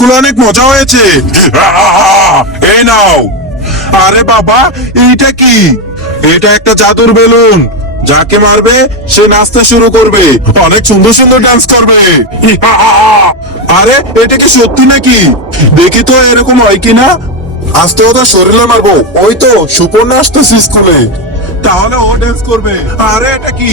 স্কুলে অনেক মজা হয়েছে। এই নাও। আরে বাবা, এইটা কি? এটা একটা জাদুর বেলুন। যাকে মারবে সে নাচতে শুরু করবে, অনেক সুন্দর সুন্দর ডান্স করবে। আরে এটা কি সত্যি নাকি? দেখি তো এরকম হয় কিনা। আস্তে ওদের শরীরে মারবো। ওই তো সুপর্ণা আসতেছে স্কুলে, তাহলে ও ডান্স করবে। আরে এটা কি?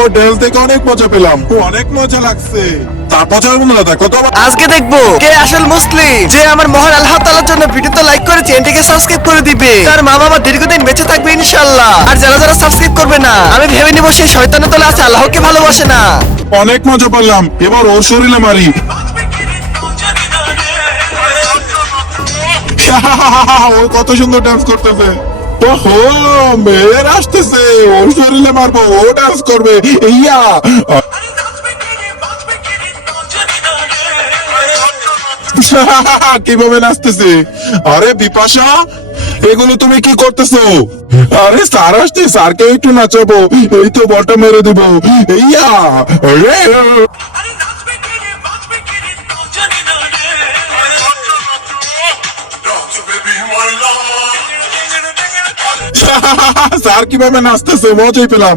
ও ডান্স দেখে অনেক মজা পেলাম, অনেক মজা লাগছে। তারপর দেখো তো। আজকে দেখবো কে আসল মুসলিম, যে আমার মহান আল্লাহ তাআলার জন্য ভিডিওতে লাইক করে চ্যানেলটিকে সাবস্ক্রাইব করে দিবে। তার মা বাবা দীর্ঘদিন বেঁচে থাকবে ইনশাআল্লাহ। আর যারা যারা সাবস্ক্রাইব করবে না, আমি ভেবে নিব সেই শয়তানের দলে আছে, আল্লাহকে ভালোবাসে না। অনেক মজা পেলাম, এবার ওর শরীরে মারি। ও কত সুন্দর ডান্স করতেছে। ওহো, মেয়ের আসতেছে, ওর শরীরে মারবো, ও ডান্স করবে। ইয়া কিভাবে নাচতেছে। আরে বিপাশা, এগুলো তুমি কি করতেছো? আরে স্যার আসছে, স্যারকে একটু নাচাবো। এই তো বলটা মেরে দিব। ইয়া রে। স্যার কিভাবে নাচতেছে, মজাই পেলাম।